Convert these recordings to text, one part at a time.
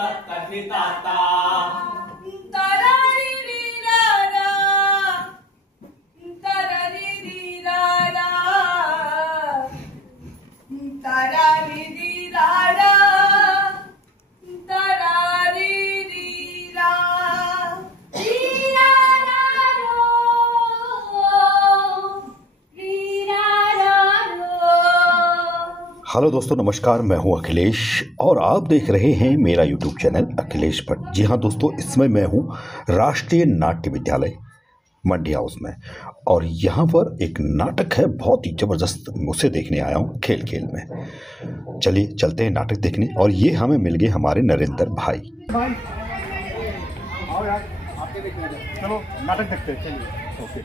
तत्तथिताता hello दोस्तों, नमस्कार। मैं हूं अखिलेश और आप देख रहे हैं मेरा यूट्यूब चैनल अखिलेश भट्ट। जी हां दोस्तों, इसमें मैं हूं राष्ट्रीय नाट्य विद्यालय मंडी हाउस में और यहां पर एक नाटक है बहुत ही ज़बरदस्त। उसे देखने आया हूं खेल खेल में। चलिए चलते हैं नाटक देखने। और ये हमें मिल गए हमारे नरेंद्र भाई। चलो नाटक देखते हैं। चलिए ओके।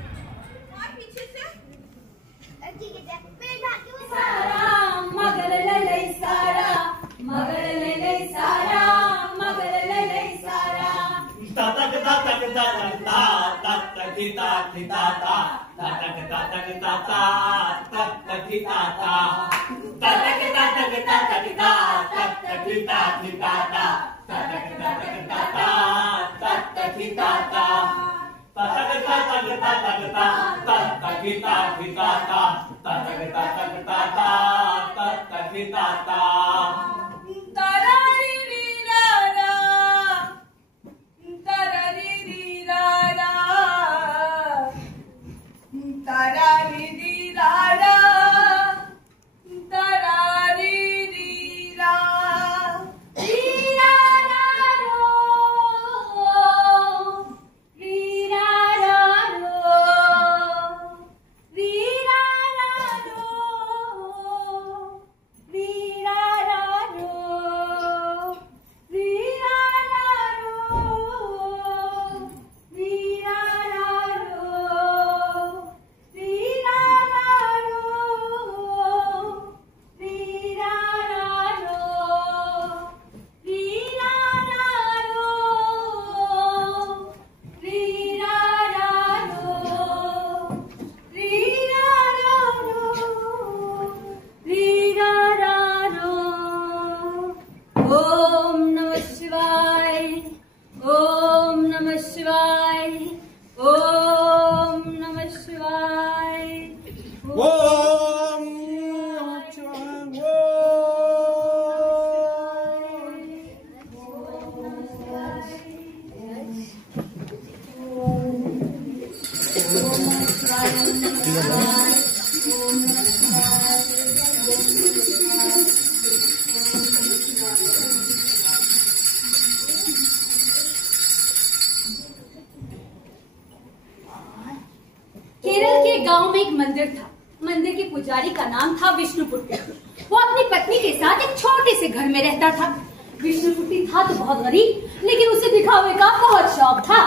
केरल के गांव में एक मंदिर था। मंदिर के पुजारी का नाम था विष्णुपुट्टी। वो अपनी पत्नी के साथ एक छोटे से घर में रहता था। विष्णुपुट्टी था तो बहुत गरीब, लेकिन उसे दिखावे का बहुत शौक था।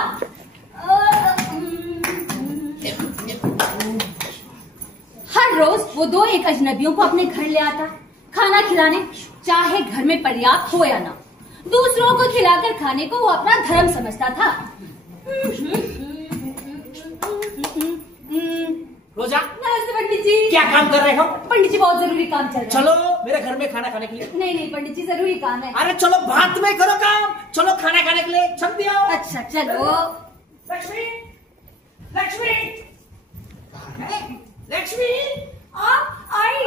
हर रोज वो दो एक अजनबियों को अपने घर ले आता, खाना खिलाने, चाहे घर में पर्याप्त हो या ना। दूसरों को खिलाकर खाने को वो अपना धर्म समझता था। रोजा, नमस्ते पंडित जी। क्या काम कर रहे हो? पंडित जी बहुत जरूरी काम चल रहा है। चलो मेरे घर में खाना खाने के लिए। नहीं पंडित जी, जरूरी काम है। अरे चलो बाद में करो काम, चलो खाना खाने के लिए छक दिया। अच्छा चलो। लक्ष्मी, लक्ष्मी, लक्ष्मी, आप आई।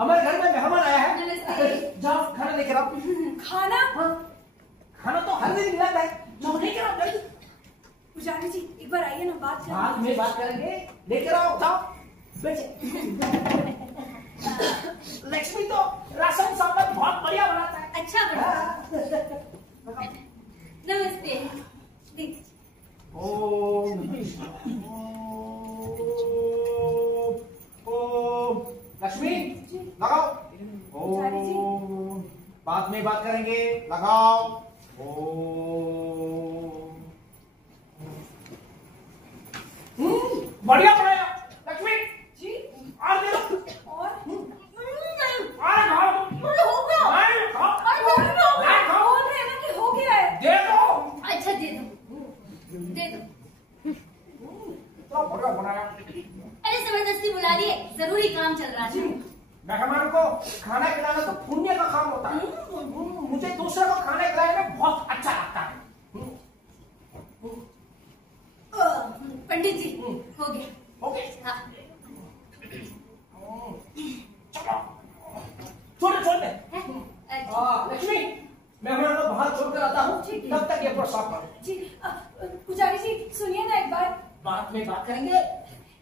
हमारे घर में मेहमान आया है। नमस्ते। जाओ खाना लेकर आओ। खाना? खाना तो हर दिन मिलता है, जाओ लेकर आओ। पुजारी जी एक बार आइए ना, बात करें। बाद में बात करेंगे, लेकर आओ, जाओ लक्ष्मी तो राशन सामान बहुत बढ़िया बनाता है। अच्छा बना। नमस्ते। ओम लक्ष्मी लगाओ। ओम बाद में बात करेंगे, लगाओ। बढ़िया बनाया लक्ष्मी जी। और दे दो। और हो गया है। दे दो। अच्छा दे दो। तो बढ़िया बनाया। अरे जबरदस्ती बुला रही है, जरूरी काम चल रहा है। मेहमान को खाना खिलाना तो पुण्य का काम होता है। मुझे दूसरे को लक्ष्मी, मैं हमारा बाहर छोड़कर आता हूँ, तब तक ये साफ करो। जी पुजारी जी सुनिए ना एक बार। बात में बात करेंगे।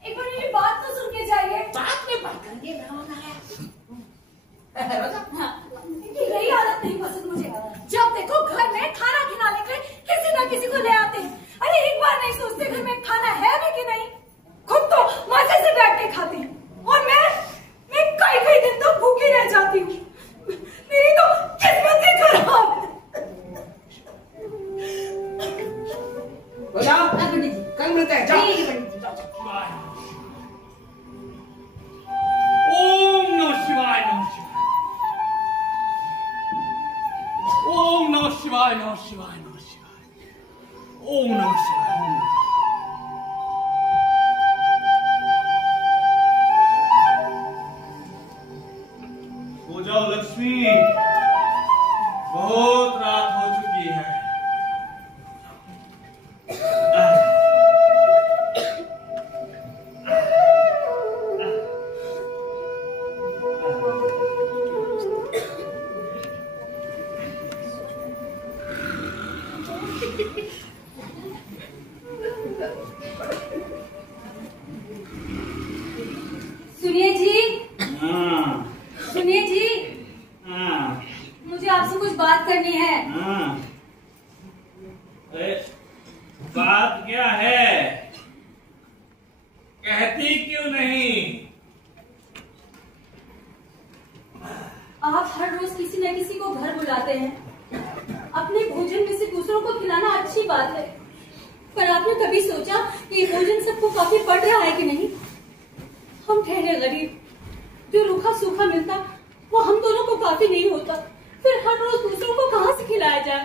एक बार मेरी बात तो सुन के जाइए। बात में बात करेंगे, मेहमान आया है। हाँ, यही आदत नहीं पसंद मुझे। जब देखो घर में खाना खिलाने के लिए किसी न किसी को ले आते हैं। अरे एक बार नहीं सोचते घर में खाना है भी कि नहीं। खुद तो मजे से बैठ के खाते हैं और मैं कई दिन तो भूखी रह जाती हूँ। मेरी तो किस्मत ही खराब है। जाओ, कल मिलते हैं। जाओ। ओम नमः शिवाय, नमः शिवाय। ओम नमः शिवाय, नमः शिवाय, नमः शिवाय। ओम नमः शिवाय, ओम नमः शिवाय। सो जाओ लक्ष्मी, बहुत रात हो चुकी है। सुनिए जी, सुनिए जी, हाँ। मुझे आपसे कुछ बात करनी है। अरे बात क्या है, कहती क्यों नहीं? आप हर रोज किसी न किसी को घर बुलाते हैं। अपने भोजन में से दूसरों को खिलाना अच्छी बात है, पर आपने कभी सोचा कि ये भोजन सबको काफी पड़ रहा है कि नहीं? हम ठहरे गरीब, जो रूखा सूखा मिलता वो हम दोनों को काफी नहीं होता। फिर हर रोज दूसरों को कहाँ से खिलाया जाए?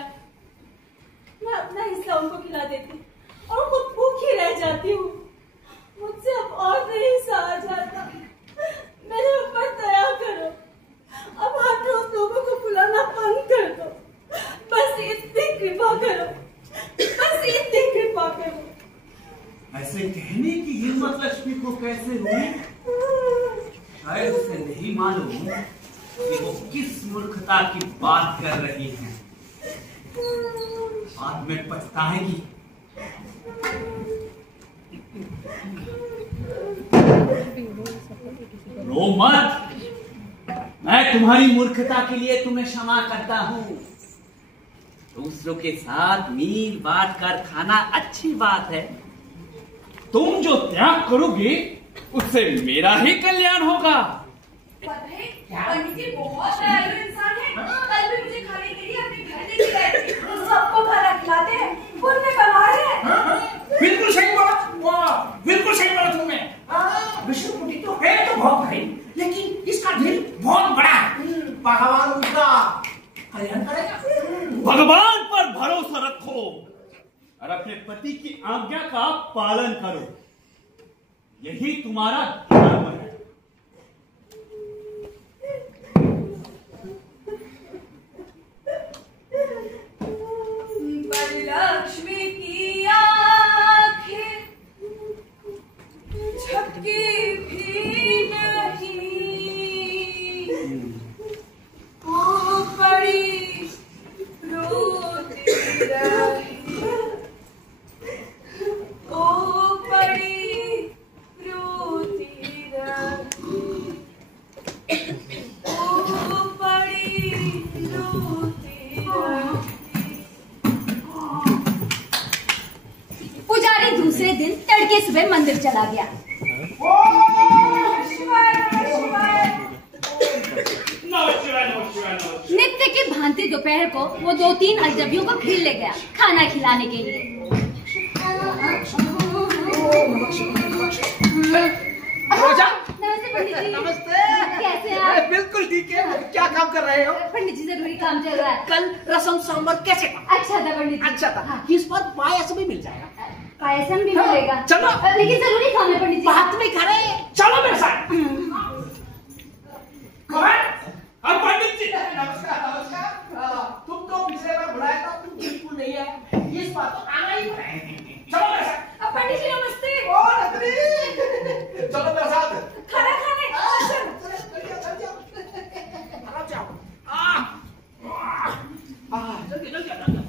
मैं अपना हिस्सा उनको खिला देती और खुद भूखी रह जाती हूँ। मुझसे अब और नहीं सहा जाता। मेरे ऊपर दया करो। अब हर रोज लोगों को बुलाना बंद कर दो। बस इतनी कृपा करो, बस इतनी कृपा करो। ऐसे कहने की हिम्मत लक्ष्मी को कैसे हुई? शायद उसे नहीं मालूम कि वो किस मूर्खता की बात कर रही है। बाद में पछताएगी। रो मत, मैं तुम्हारी मूर्खता के लिए तुम्हें क्षमा करता हूँ। दूसरों के साथ मील बांट कर खाना अच्छी बात है। तुम जो त्याग करोगे उससे मेरा ही कल्याण होगा। पंडित जी बहुत दयालु इंसान है। कल भी मुझे खाने के लिए अपने घर लेके गए थे। तो सबको खाना खिलाते हैं, पुण्य कमा रहे हैं। बिल्कुल सही बात। वाह, बिल्कुल सही बात तुमने। विष्णुपुटी तो है तो बहुत भाई, लेकिन इसका दिल बहुत बड़ा है। भगवान उसका कल्याण करेगा। भगवान पर भरोसा रखो और अपने पति की आज्ञा का पालन करो, यही तुम्हारा धर्म है। लक्ष्मी की आंखें झपकी भी नहीं, वो बड़ी रोती रही, वो बड़ी रोती रही, वो बड़ी रोती रही। पुजारी दूसरे दिन तड़के सुबह मंदिर चला गया। नित्य की भांति दोपहर को वो 2-3 अजनबियों को फिर ले गया खाना खिलाने के लिए। नमस्ते पंडित जी। नमस्ते। कैसे हैं आप? बिल्कुल ठीक है। क्या काम कर रहे हो? पंडित जी जरूरी काम चल रहा है। कल रसम सांबर कैसे था? अच्छा था पंडित जी। अच्छा था। हाँ। इस बार पायस भी मिल जाएगा। पायसम भी हाँ, मिलेगा। चलो। लेकिन जरूरी काम है पंडित जी। बात में करे। चलो मेरे साथ। अब पंडित जी नमस्कार नमस्कार। तुम तो पिछले बार बुलाया था, तुम बिल्कुल नहीं आए। इस बार तो आना ही पड़ेगा। चलो मेरे साथ। अब पंडित जी नमस्ते। ओ रत्नी, चलो मेरे साथ। खाना खाने। चल जाओ। आराम से आओ। जल्दी जल्दी जल्दी।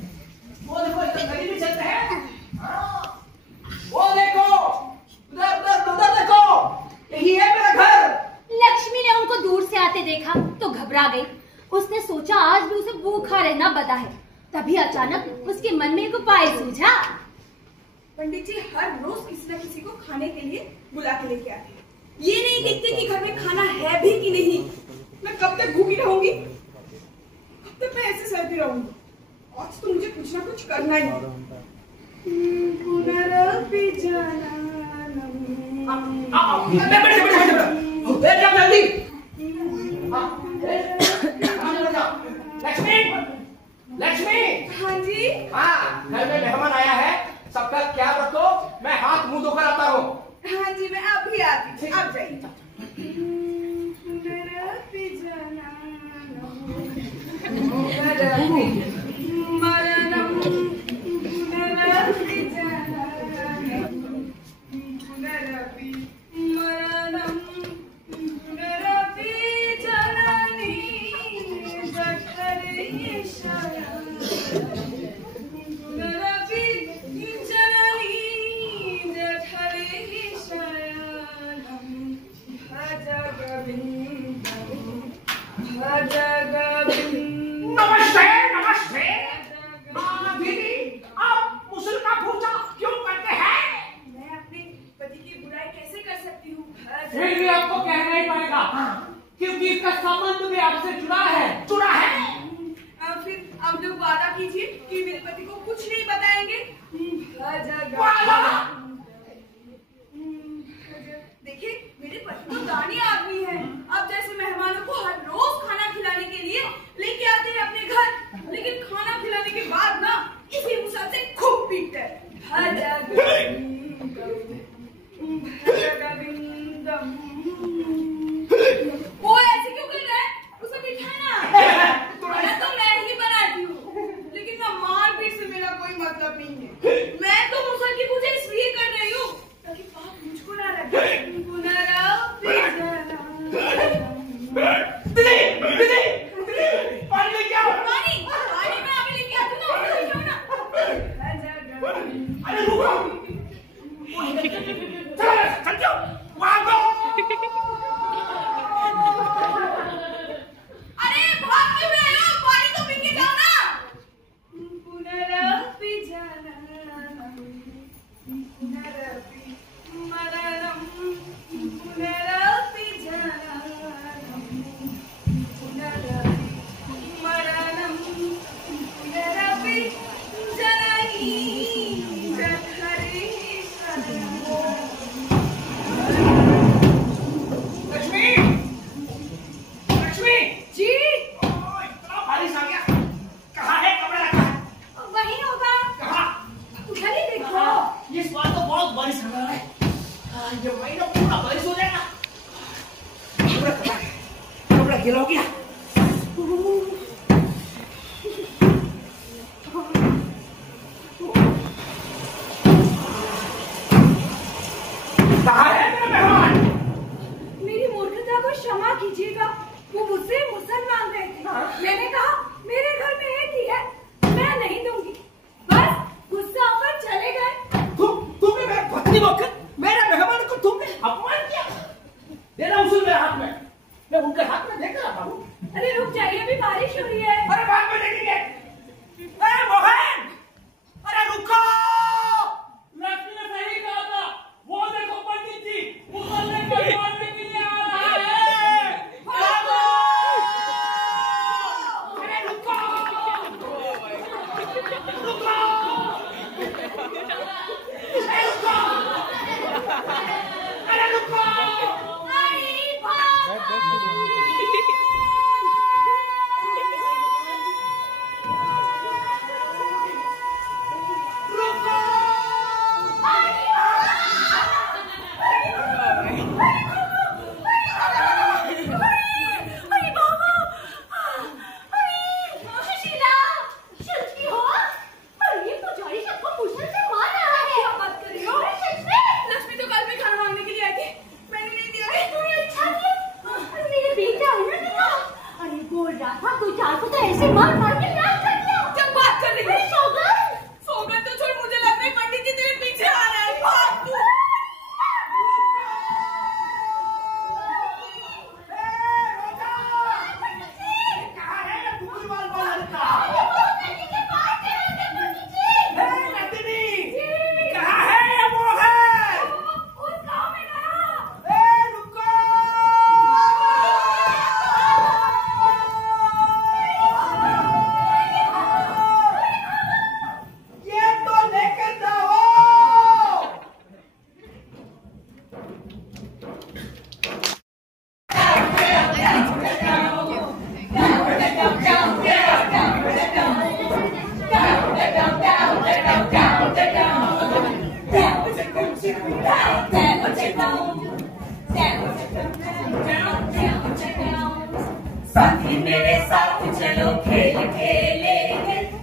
वो देखो इधर गली में चलते हैं। वो देखो उधर उधर उधर देखो, यही है मेरा घर। लक्ष्मी ने उनको दूर से आते देखा तो घबरा गई। उसने सोचा आज भी उसे भूखा रहना बता है। तभी अचानक उसके मन में एक उपाय सूझा। पंडित जी हर रोज किसी न किसी को खाने के लिए बुला के लेके आते हैं। ये नहीं देखते कि घर में खाना है भी कि नहीं। मैं कब तक भूखी रहूंगी, कब तक मैं ऐसे सहती रहूंगी। आज तो मुझे कुछ ना कुछ करना ही है। लक्ष्मी लक्ष्मी। हाँ जी। हाँ, घर में मेहमान आया है, सबका ख्याल रखो। मैं हाथ मुंह धोकर आता हूँ। हाँ जी, मैं अभी आती हूँ, आप जाइए। नमस्ते नमस्ते। दीदी, आप मुसल का पूजा क्यों करते हैं? मैं अपने पति की बुराई कैसे कर सकती हूँ? फिर भी आपको कहना ही पड़ेगा, क्योंकि इसका संबंध भी आपसे जुड़ा है। जुड़ा है? फिर आप लोग वादा कीजिए कि मेरे पति को कुछ नहीं बताएंगे। देखिए, मेरे पति तो दानी आदमी है। अब जैसे मेहमानों को हर रोज खाना खिलाने के लिए लेके आते हैं अपने घर, लेकिन खाना खिलाने के बाद ना इसी मुसल से खूब पीटते हैं। वो ऐसे क्यों कर रहा है? उसे बिठाना। खाना तो मैं ही बनाती हूँ, लेकिन ना मारपीट से मेरा कोई मतलब नहीं है। मैं तो मुसल की पूजा इसलिए कर रही हूँ ताकि पाप मुझको ना लगे। पानी लेके आओ। पानी मैं अभी लेके आती हूँ ना, उसको क्यों ना। अरे रुको, चल जाओ वहां को। अरे भाग क्यों रहे हो? पानी तो पी के जाओ ना। लक्ष्मी लक्ष्मी जी इतना बारिश आ गया। कहाँ है कपड़ा रखा है? वही होगा। कहाँ? उधर ही देखो। इस बार तो बहुत बारिश आ रहा है। ये महीना पूरा बारिश हो जाएगा। कपड़ा गीला हो गया। कहाँ है मेरा मेहमान? मेरी मूर्खता को क्षमा कीजिएगा। वो मुझसे मुसल मांग रहे थे। मैंने कहा मेरे घर में एक ही है, मैं नहीं दूंगी। बस गुस्सा होकर चले गए। तुमने मेरे पत्नी होकर मेरे मेहमान को तुमने अपमान किया। देना उसूल मेरे हाथ में। मैं उनके हाथ में देख रहा था।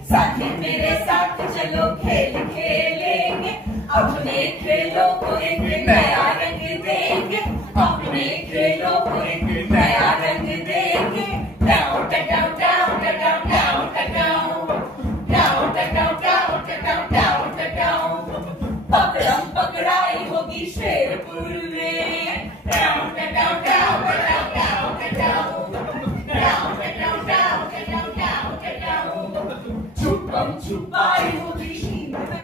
साथी मेरे साथ चलो खेल खेलेंगे, अपने खेलों को एक नया रंग देंगे, अपने खेलों को एक नया रंग देंगे। डाउ डाउ डाउ डाउ डाउ डाउ डाउ डाउ डाउ डाउ डाउ, पकड़म पकड़ाई होगी शेरपुर में। डाउ डाउ डाउ डाउ डाउ डाउ डाउ डाउ डाउ डाउ डाउ, छुपम छुपाई होगी नींद में।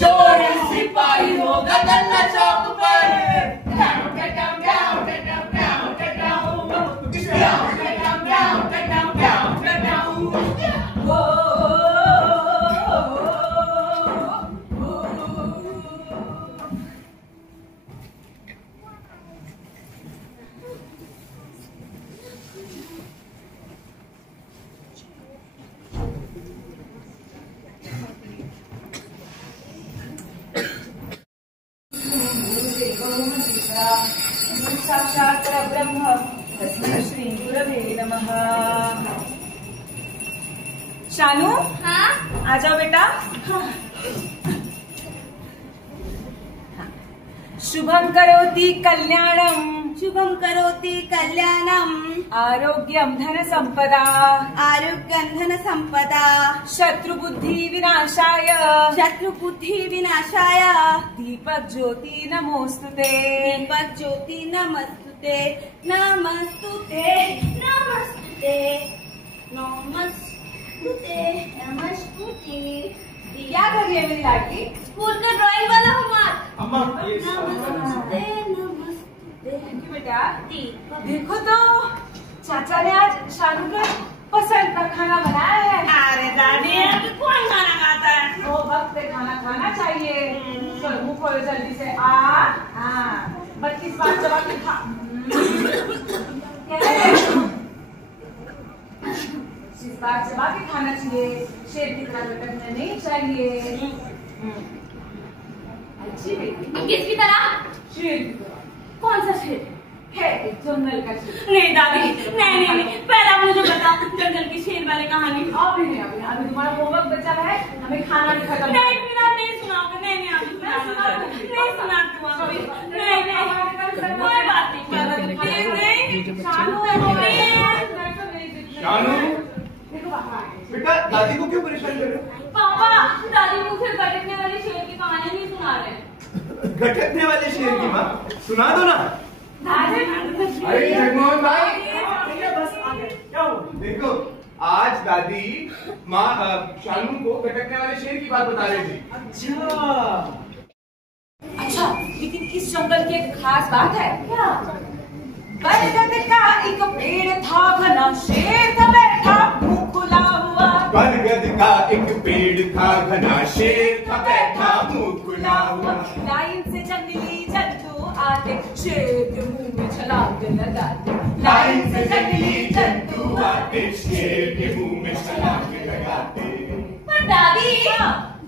चोर सिपाही होगा गन्ना चौक पर। साक्षात् परब्रह्म तस्मै श्री गुरवे नमः। शानू, हाँ? आ जाओ बेटा। शुभम करोति कल्याणम, शुभम करोति कल्याणम, आरोग्यम धन संपदा, आरोग्यम धन संपदा, शत्रु बुद्धि विनाशाय, शत्रु बुद्धि विनाशाय, दीपक ज्योति नमोस्तुते, दीपक ज्योति नमस्तुते, नमस्तुते, नमस्तुते, नमस्तुते, नमस्तुते। क्या कर रही है मेरी लाडली? स्कूल का ड्राइंग वाला होमवर्क। अम्मा नमस्ते नमस्ते। बेटा देखो तो चाचा ने आज शानू के पसंद का खाना बनाया है। अरे दादी कौन खाना खाता है? वो वक्त पे खाना खाना चाहिए। चलो मुंह खोलो जल्दी से। हाँ 32 बार चबा के खा। इस बार चबा के खाना चाहिए, शेर की तरह लटकना नहीं चाहिए। अच्छी बेटी। किसकी तरह? शेर की तरह। कौन सा शेर? है एक जंगल का शेर। नहीं दादी, नहीं, पहले आप मुझे बता जंगल की शेर वाली कहानी। अभी तुम्हारा होमवर्क बचा है, हमें खाना भी खत्म। नहीं, फिर आप नहीं सुनाओगे। नहीं आप नहीं सुनाती हूँ अभी। नहीं, कोई बात नहीं। शानू, बेटा दादी को क्यों परेशान कर रहे हो? पापा, दादी मुझे गटकने वाली शेर की कहानी नहीं सुना रहे। गटकने वाले शेर की माँ सुना दो ना। अरे जगमोहन भाई, बस आ गए। क्या हुआ? देखो आज दादी माँ शानू को गटकने वाले शेर की बात बता रही थी। अच्छा, लेकिन इस जंगल की एक खास बात है। क्या? बरगद का एक पेड़ था, घना शेर था बैठा मुंह खुला हुआ। बरगद का एक पेड़ था, घना शेर था बैठा मुंह खुला हुआ। लाइन से जंगली जंतु आते, शेर के मुंह में छलांग लगाते। लाइन से जंगली जंतु आते, शेर के मुंह में छलांग लगाते। पर दादी,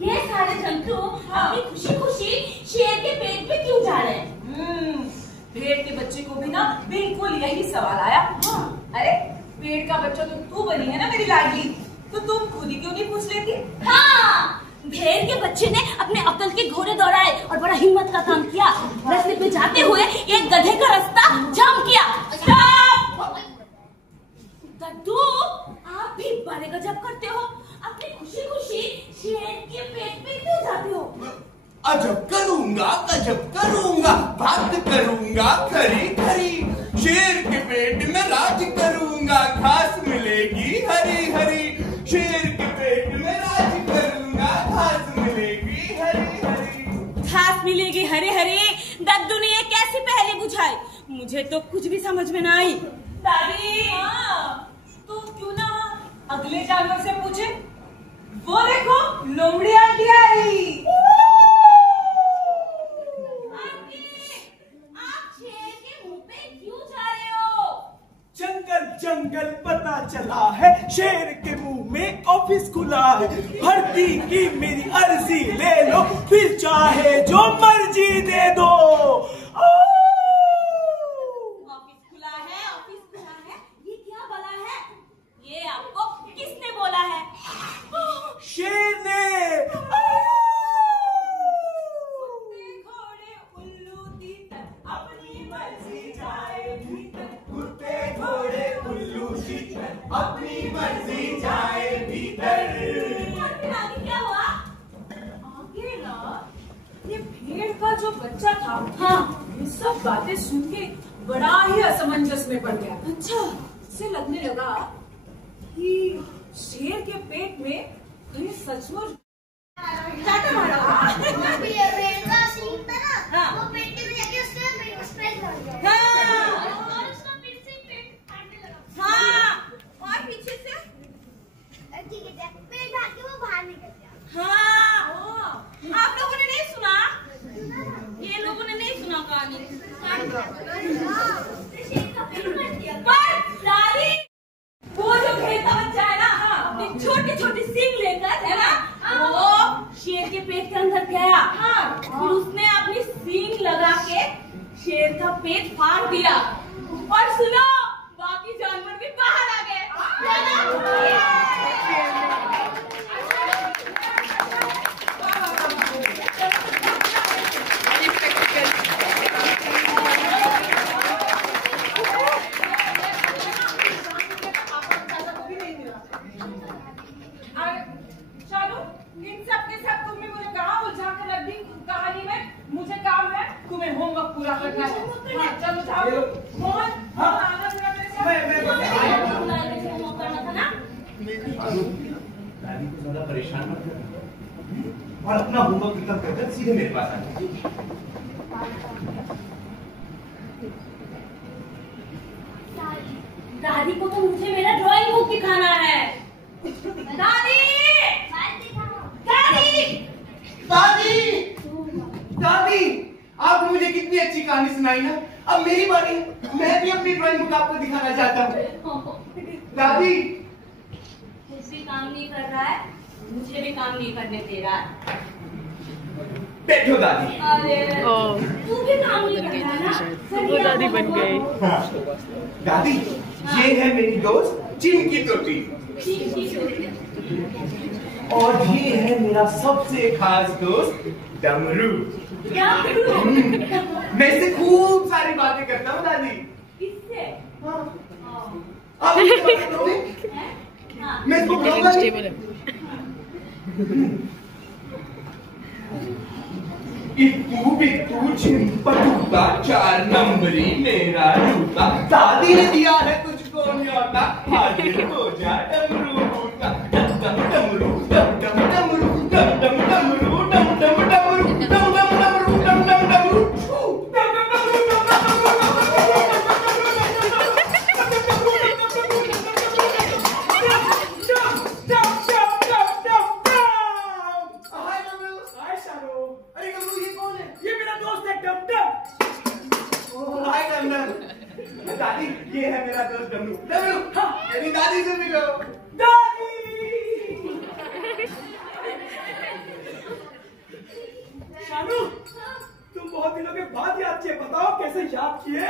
ये सारे जंतु अपनी खुशी खुशी शेर के पेट पे क्यों जा रहे हैं? पेड़ के बच्चे को भी ना बिल्कुल यही सवाल आया। अरे पेड़ का बच्चा तो तू बनी है ना मेरी लाडली, तो तुम खुद ही क्यों नहीं पूछ लेती? हाँ, भेड़ के बच्चे ने अपने अकल के घोड़े दौड़ाए और बड़ा हिम्मत का काम किया। रास्ते पे जाते हुए एक गधे का रास्ता जाम किया। दद्दू, आप भी बड़े गजब करते हो। अपनी खुशी खुशी शेर के पेट पे क्यों जाते हो? अजब करूंगा, गजब करूंगा, बात करूंगा खरी खरी। शेर के पेट में राज करूंगा, घास मिलेगी हरी हरी। शेर के पेट में राज करूंगा, घास मिलेगी हरी हरी। घास मिलेगी हरे हरे। दद्दू ने ये कैसी पहेली बुझाई? मुझे तो कुछ भी समझ में ना आई। दादी, तो क्यों ना अगले जानवर से पूछे? वो देखो लोमड़ी आंटी आई। जंगल जंगल पता चला है, शेर के मुंह में ऑफिस खुला है। भर्ती की मेरी अर्जी ले लो, फिर चाहे जो मर्जी दे दो। ऑफिस खुला है, ऑफिस अपनी मर्जी जाए भीतर। आगे क्या हुआ? आगे ना ये भेड़ का जो बच्चा था, हाँ, ये सब बातें सुन के बड़ा ही असमंजस में पड़ गया। अच्छा, इससे लगने लगा कि शेर के पेट में कहीं सचमुच काटा मारा हुआ। भेड़ का सींग था ना, हाँ। वो पेट में जाके उसका लग गया। हाँ, और उसका फिर से पेट फाटने लगा। हाँ, और पीछे से ठीक है, पेट भाग के वो बाहर निकल गया। हाँ, आप लोगों ने नहीं सुना? ये लोगों ने नहीं सुना कहानी? पर दादी, वो जो भेड़ का बच्चा है ना, अपनी छोटी छोटी सींग लेकर, है ना, वो शेर के पेट के अंदर गया। फिर उसने अपनी सींग लगा के शेर का पेट फाड़ दिया। और सुनो, बाकी जानवर भी बाहर आ गए। चलो, इन सब के साथ तुमने मुझे कहाँ उलझा कर रख दी कहानी में। मुझे काम है, तुम्हें होमवर्क पूरा करना है। हाँ, चलो जाओ। मोहन, आना जरा मेरे साथ। होमवर्क करना था ना? दादी को ज्यादा परेशान मत कर और अपना होमवर्क खत्म कर सीधे मेरे पास आ जाओ। दादी को तो मुझे मेरा ड्राइंग बुक दिखाना है। दादी! दादी! दादी! दादी! आपने मुझे कितनी अच्छी कहानी सुनाई ना। अब मेरी बारी, मैं भी अपनी ड्राइंग बुक आपको दिखाना चाहता हूँ। दादी! खुद भी काम नहीं कर रहा है, मुझे भी काम नहीं करने दे रहा है। बैठो दादी। अरे, तू भी काम नहीं कर रहा है ना? वो दादी बन गई। हाँ। दादी, ये है मेरी दोस्त चिमकी तोती और ये है मेरा सबसे खास दोस्त डमरू। क्या करूं? मैं इससे खूब सारी बातें करता हूँ दादी। किससे? हाँ। आप मुझे बात करोगे? हाँ। मैं इसको बुलाऊंगा नहीं। इट्टू बिट्टू चिंपटूता 4 नंबरी मेरा जूता, दादी ने दिया है तुझको न्योता, हाजिर हो जा डमरू बूटा। डम डम डमरू डम डम डमरू डम डम डमरू डम डम डमरू डम डम डमरू डम डम डमरू डम डम डमरू डम हाय डमरू। हाय शारो, अरे डमरू ये कौन है? ये मेरा दोस्त है डमडम। ओह हाय डमडम। दादी ये है मेरा दोस्त डमरू। डमरू हाँ मेरी दादी से मिलो। दादी! शानू, तुम बहुत दिनों के बाद याद किए, बताओ कैसे याद किए?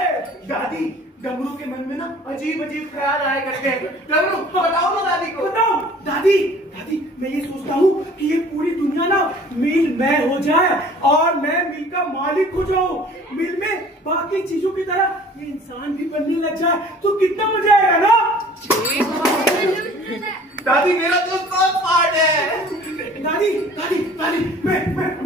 दादी डमरू के मन में ना अजीब अजीब ख्याल आए करते हैं। डमरू बताओ ना दादी को। बताओ दादी। दादी, मैं ये सोचता हूँ कि ये पूरी दुनिया ना मिल मैं हो जाए और मैं मिल का मालिक हो जाऊं। मिल में बाकी चीजों की तरह ये इंसान भी बनने लग जाए तो कितना मजा आएगा ना। दादी मेरा दोस्त बहुत स्मार्ट है। दादी दादी दादी, मैं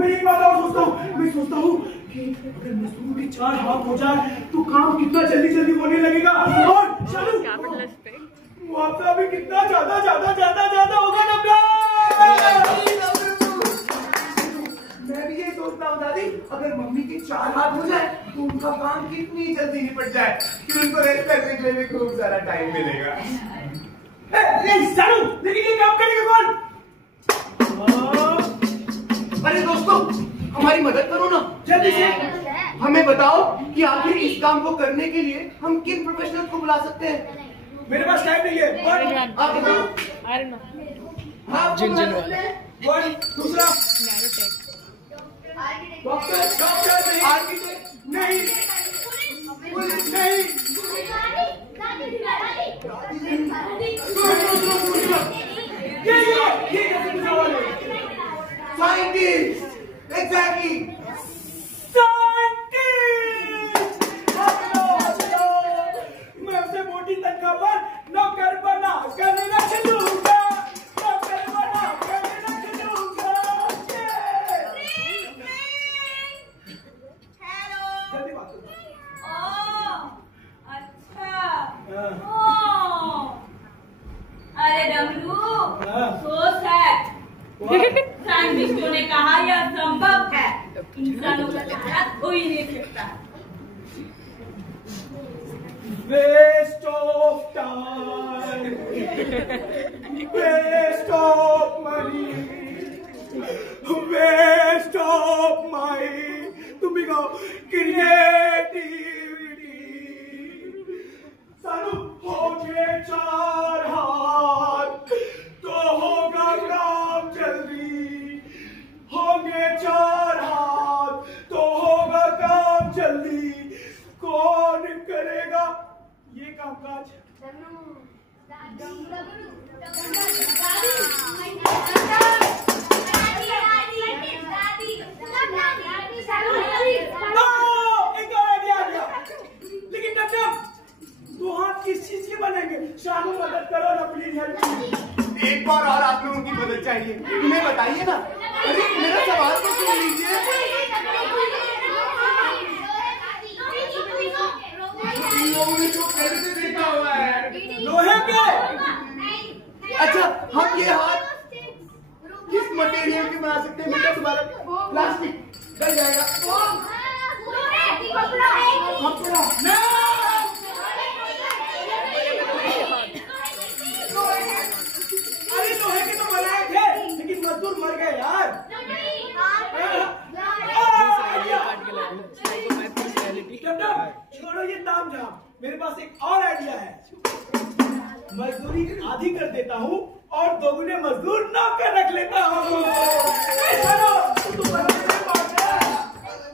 एक बात और सोचता हूँ। मैं सोचता हूँ कि अगर मजदूर के 4 हाथ हो जाए तो काम कितना जल्दी जल्दी होने लगेगा। और चलो मुआवजा भी कितना ज्यादा ज्यादा ज्यादा ज्यादा होगा ना। मैं भी यही सोचता हूँ दादी, अगर मम्मी के 4 हाथ हो जाए तो उनका काम कितनी जल्दी निपट जाए कि उनको रेस्ट करने के लिए भी खूब सारा टाइम मिलेगा। लेकिन ये काम करेगा कौन? अरे दोस्तों हमारी मदद करो ना जल्दी से। हमें बताओ कि आखिर इस काम को करने के लिए हम किन प्रोफेशनल्स को बुला सकते हैं। मेरे पास टाइम नहीं है। आप बताओ। हाँ आपको बुला सकते हैं। दूसरा डॉक्टर नहीं, आर्किटेक्ट नहीं, पुलिस नहीं, ये कैसे सवाल है? Scientist exactly. मैं उसे मोटी तनख्वाह पर नौकर बना अरे डमरू, सोच है। भगवान विष्णु ने कहा यह संभव है, इंसानों का सहारा हो ही नहीं सकता। Waste of time, waste of money, waste of mind. तुम भी कहो creativity. सानू होंगे 4 हाथ तो होगा काम जल्दी, होंगे 4 हाथ तो होगा काम जल्दी। कौन करेगा ये कामकाज? लेकिन दो हाथ किस चीज के बनेंगे? शानू मदद करो ना प्लीज, हेल्प। एक बार और आप लोगों की मदद चाहिए, उन्हें बताइए ना। अरे मेरा सवाल तो सुन लीजिए। लोगों ने जो पहले से देखा हुआ है लोहे के। अच्छा, हम ये हाथ किस मटेरियल के बना सकते हैं बेटा? तुम्हारा प्लास्टिक गल जाएगा। कपड़ा। अरे लोहे के तो बनाए थे, लेकिन मजदूर मर गए यार। छोड़ो ये ताम झाम, मेरे पास एक और आइडिया है। मजदूरी आधी कर देता हूँ और दोगुने मजदूर नौकर रख लेता हूँ।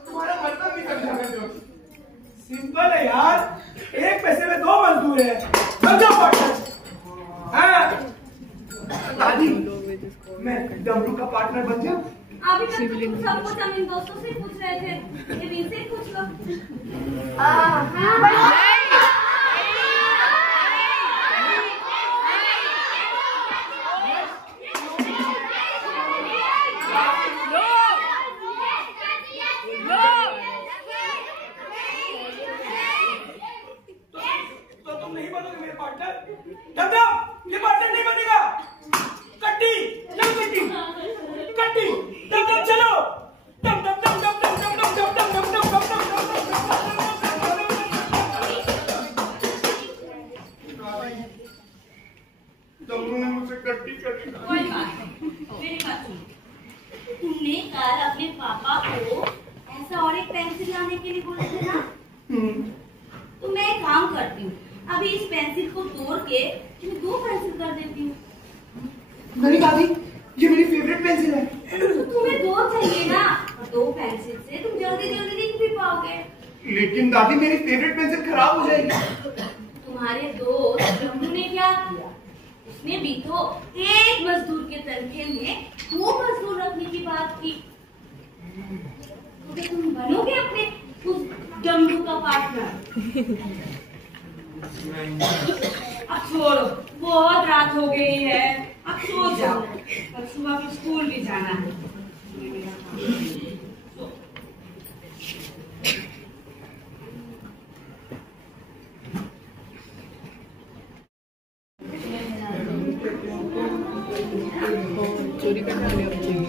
तुम्हारा मतलब नहीं समझा। सिंपल है यार, 1 पैसे में 2 मजदूर है। समझो पार्टनर? दादी, मैं डमरू का पार्टनर बन जाऊं? अभी तक तो तुम सब कुछ अपने दोस्तों से पूछ रहे थे, ये भी इनसे पूछ लो। तो तुम नहीं बनोगे मेरे पार्टनर? डम, ये पार्टनर नहीं बनेगा। कट्टी, चलो कट्टी, कट्टी, डम चलो। डम डम डम डम डम डम डम डम डम डम डम डम डमरू ने मुझसे कट्टी करी। कोई बात नहीं, मेरी बात सुनो। तुमने कल अपने पापा को ऐसा और एक पेंसिल लाने के लिए बोले थे ना? तो मैं एक काम करती हूँ, अभी इस पेंसिल को तोड़ के मैं 2 पेंसिल कर देती हूँ। नहीं दादी, ये मेरी फेवरेट पेंसिल है। तो तुम्हें 2 चाहिए ना, और 2 पेंसिल से तुम जल्दी जल्दी लिख भी पाओगे। लेकिन दादी मेरी फेवरेट पेंसिल खराब हो जाएगी। तुम्हारे दोस्त डमरू ने क्या किया? उसने भी तो 1 मजदूर के तनखे में 2 मजदूर रखने की बात की। तो क्या तुम बनोगे अपने उस डमरू का पार्टनर? अब छोड़ो, बहुत रात हो गई है, अब सो जाओ, कल सुबह को स्कूल भी जाना है। चोरी करने वाले होते हैं।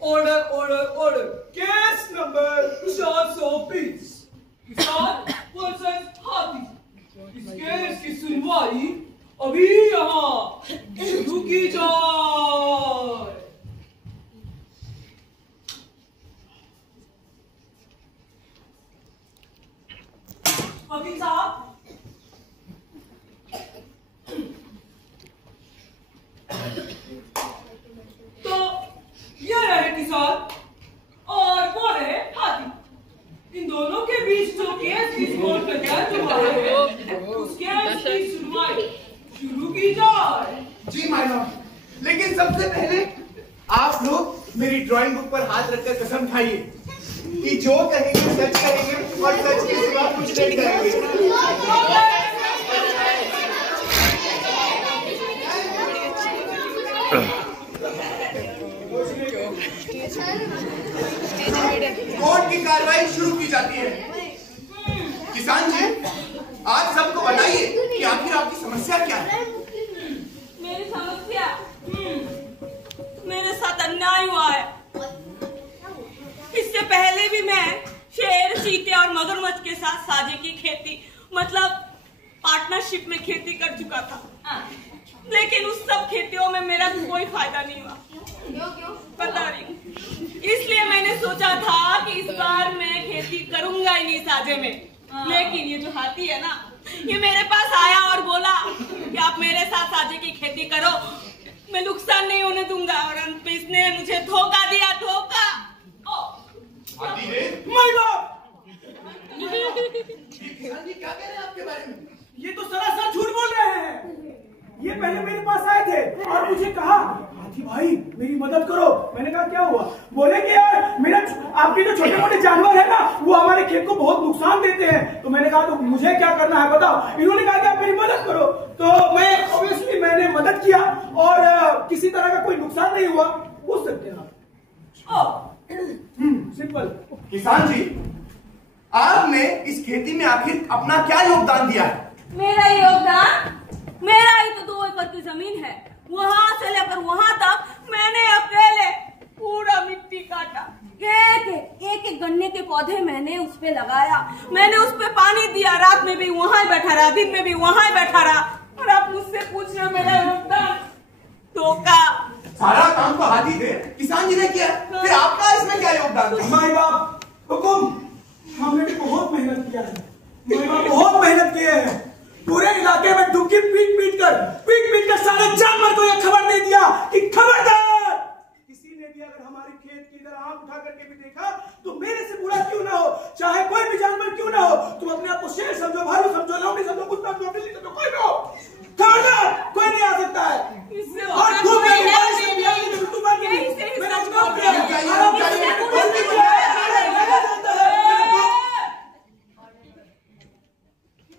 Order order order, case number 420, किसान वर्सेस हाथी। इस केस की सुनवाई अभी यहाँ शुरू की जाए। वकील साहब, तो ये रहे किसान और वो रहे हाथी। इन दोनों के बीच जो केस इस कोर्ट में दर्ज हुआ है, उस केस की सुनवाई शुरू की जाए। जी माय लॉर्ड, लेकिन सबसे पहले आप लोग मेरी ड्राइंग बुक पर हाथ रखकर कसम खाइए कि जो कहेंगे सच करेंगे समस्या क्या है? मेरी समस्या मेरे साथ अन्याय हुआ है। इससे पहले भी मैं शेर, चीते और मगरमच्छ के साथ साझे की खेती मतलब पार्टनरशिप में खेती कर चुका था, लेकिन उस सब खेतियों में मेरा कोई फायदा नहीं हुआ। पता नहीं, इसलिए मैंने सोचा था कि इस बार मैं खेती करूंगा ही नहीं साझे में। लेकिन ये जो हाथी है ना, ये मेरे पास आया और बोला कि आप मेरे साथ साझे की खेती करो, मैं नुकसान नहीं होने दूंगा। और अंत में इसने मुझे धोखा दिया, धोखा। किसान जी क्या कह रहे हैं आपके बारे में? ये तो सरासर झूठ बोल रहे हैं। ये पहले मेरे पास आए थे और मुझे कहा हाथी भाई मेरी मदद करो। मैंने कहा क्या हुआ? बोले कि यार मेरा आपके जो छोटे मोटे जानवर है ना, वो हमारे खेत को बहुत नुकसान देते हैं। तो मैंने कहा तो मुझे क्या करना है बताओ। इन्होंने कहा कि आप मेरी मदद करो। तो मैं ऑब्वियसली मैंने मदद किया और किसी तरह का कोई नुकसान नहीं हुआ। पूछ सकते हैं आप। सिंपल। किसान जी, आपने इस खेती में आखिर अपना क्या योगदान दिया है? मेरा योगदान, मेरा ही तो 2 एकड़ की जमीन है। वहां से लेकर वहां तक मैंने अकेले पूरा मिट्टी काटा। एक गन्ने के पौधे मैंने उस पे लगाया, मैंने उस पे पानी दिया। रात में भी वहां ही बैठा रहा, दिन में भी वहां ही बैठा रहा। और आप मुझसे पूछ रहे हो मेरा योगदान? धोखा। सारा काम तो हाथी थे, किसान जी ने किया, फिर आपका इसमें क्या योगदान? माई बाप हुकुम, हमने भी बहुत मेहनत किया है। माई बाप बहुत मेहनत किए हैं। पूरे इलाके में डुबकी पीट पीट कर सारे जानवर को यह खबर दे दिया कि खबरदार, किसी ने भी अगर हमारे खेत की इधर आंख उठा करके भी देखा तो मेरे से बुरा क्यों ना हो, चाहे कोई भी जानवर क्यों ना हो, तुम अपने आप को शेर समझो, भालू समझो, लोमड़ी समझो, कुत्ता समझो, बिल्ली समझो, कोई भी हो, खबरदार कोई नहीं आ सकता है। और खूब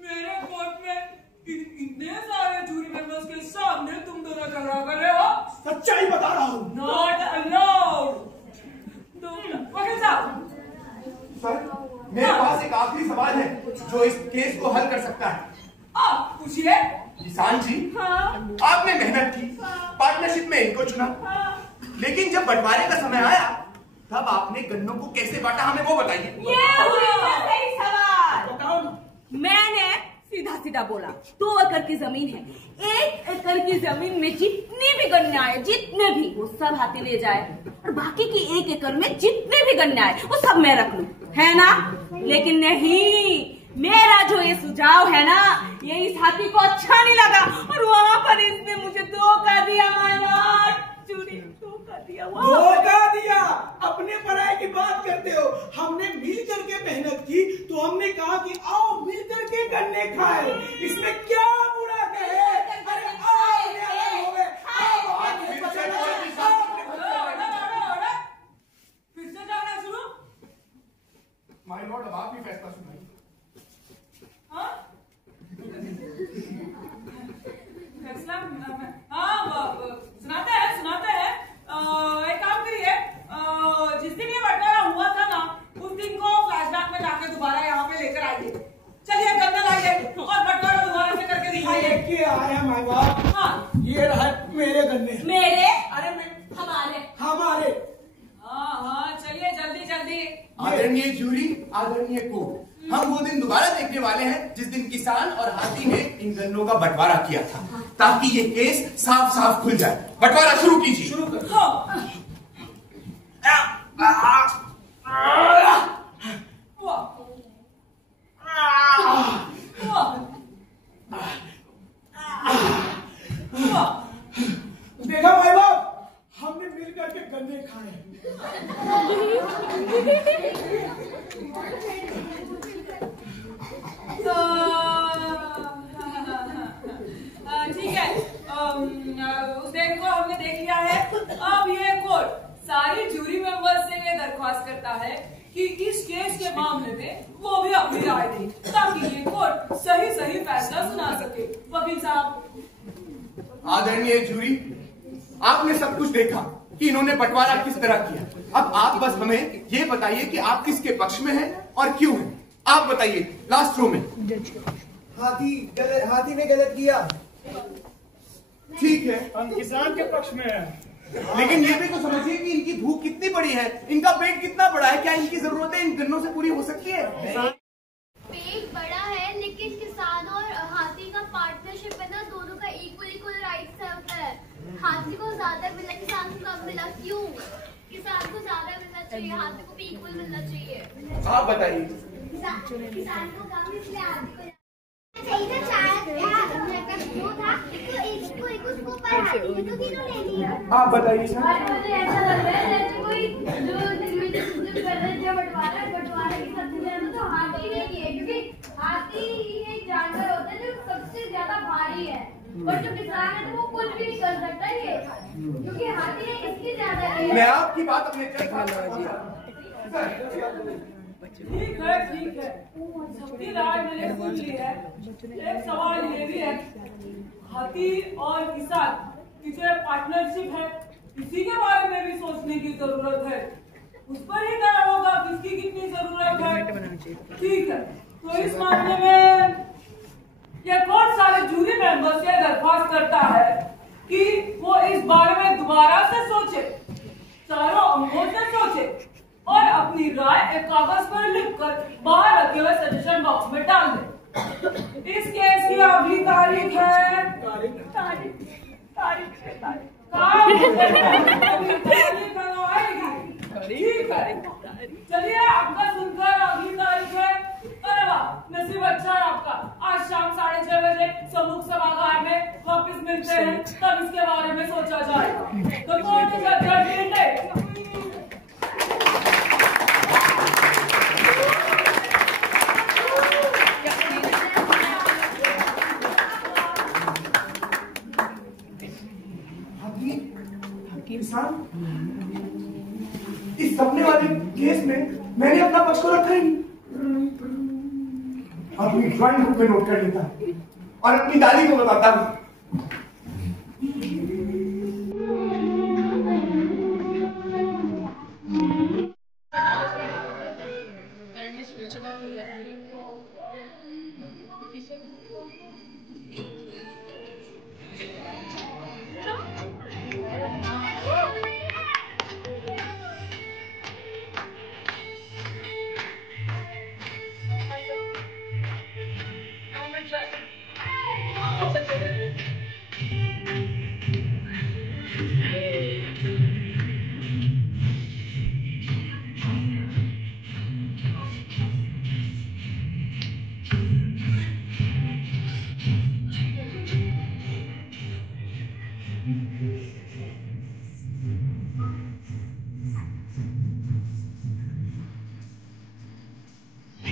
मेरे कोर्ट में इतने सारे जूरी मेंबर्स के सामने तुम दोनों झगड़ा कर रहे हो। सच्चाई बता रहा हूँ। Not allowed. वकील साहब, सर, मेरे पास एक आखिरी सवाल है जो इस केस को हल कर सकता है। आप पूछिए। किसान जी, आपने मेहनत की, पार्टनरशिप में इनको चुना, लेकिन जब बंटवारे का समय आया तब आपने गन्नों को कैसे बांटा, हमें वो बताइए। सही सवाल। बताओ ना। मैंने सीधा बोला 2 एकड़ की जमीन है। 1 एकड़ की जमीन में जितने भी गन्ने आए, जितने भी, वो सब हाथी ले जाए और बाकी की 1 एकड़ में जितने भी गन्ने आए वो सब मैं रख लूं, है ना? लेकिन नहीं, मेरा जो ये सुझाव है ना, ये इस हाथी को अच्छा नहीं लगा और वहां पर इसने मुझे धोखा दिया। चोरी धोखा दिया। अपने पराये की बात करते हो। हमने मिल करके मेहनत की तो हमने कहा कि आओ मिल करके गन्ने खाए, इसमें क्या बुरा कहे। अरे आओ हो गए, फिर से जाना शुरू। माय लॉर्ड, अब आप ही फैसला सुनाइए। सुनाते हैं। एक काम करिए, जिस दिन ये बंटवारा हुआ था ना, उस दिन को फ्लैशबैक में जाके दोबारा यहाँ पे लेकर आइए। चलिए गन्ना लाइए और बंटवारा दोबारा से करके दिखाइए। ये आ रहे हैं माय बाप। हाँ, ये रहा मेरे गन्ने। मेरे? अरे हमारे। हाँ, चलिए जल्दी। आदरणीय जूरी, आदरणीय कोर्ट, हम वो दिन दोबारा देखने वाले हैं जिस दिन किसान और हाथी ने इन गन्नों का बंटवारा किया था, ताकि ये केस साफ साफ खुल जाए। बंटवारा शुरू कीजिए। शुरू कर। देखा भाई बाप, हमने मिल करके गन्ने खाए। ठीक है, उस दिन को हमने देख लिया है। अब ये कोर्ट सारी जूरी मेंबर्स से ये दरख्वास्त करता है कि इस केस के मामले में वो भी अपनी राय दे, ताकि ये कोर्ट सही फैसला सुना सके। वकील साहब। आदरणीय जूरी, आपने सब कुछ देखा कि इन्होंने बंटवारा किस तरह किया। अब आप बस हमें ये बताइए कि आप किसके पक्ष में हैं और क्यों हैं। आप बताइए, लास्ट रो में। हाथी ने गलत किया। ठीक है, हम किसान के पक्ष में हैं। लेकिन ये भी तो समझिए कि इनकी भूख कितनी बड़ी है, इनका पेट कितना बड़ा है, क्या इनकी जरूरतें इन गन्नों से पूरी हो सकती है? पेट बड़ा है लेकिन किसान और हाथी का पार्टनरशिप है ना, दोनों का इक्वल राइट्स है। हाथी को ज्यादा मिला, किसान को कम मिला, क्यों? किसान को ज्यादा मिलना चाहिए, हाथी को भी इक्वल मिलना चाहिए। आप बताइए। किसान को कम इसलिए हाथी को चाहिए था, जो था उसको पर हाथी ने तो तीनों ले लिया। आप बताइए। मुझे ऐसा लग रहा है जैसे कोई जो बंटवारा की सबसे ज्यादा तो हाथी ने की है, क्योंकि हाथी एक जानवर होता है जो सबसे ज्यादा भारी है, और जो किसान है तो वो कुछ भी नहीं कर सकता ये, क्योंकि हाथी ने इसकी ज्यादा की है। मैं आपकी बात अपने ठीक है, सबकी राय मैंने सुन ली है। एक सवाल ये भी है, हाथी और किसान किसी पार्टनरशिप है, इसी के बारे में भी सोचने की जरूरत है। उस पर ही तय होगा किसकी कितनी जरूरत है। ठीक है, तो इस मामले में ये बहुत सारे जूरी मेंबर से दरख्वास्त करता है कि वो इस बारे में दोबारा से सोचे, चारों अंगों से सोचे और अपनी राय एक कागज पर लिखकर बाहर रखे हुए सजेशन बॉक्स में डाल दे। इस केस की अगली तारीख है ठीक है, चलिए आपका सुनकर अगली तारीख है। अरे वाह, नसीब अच्छा है आपका। आज शाम 6:30 बजे सम्मुख सभागार में वापस मिलते हैं, तब इसके बारे में सोचा जाएगा। तो कौन सा किसान, इस सपने वाले केस में मैंने अपना पक्ष को रखा ही नहीं। अपनी ड्राइंग बुक में नोट कर लेता और अपनी दादी को बताता हूँ।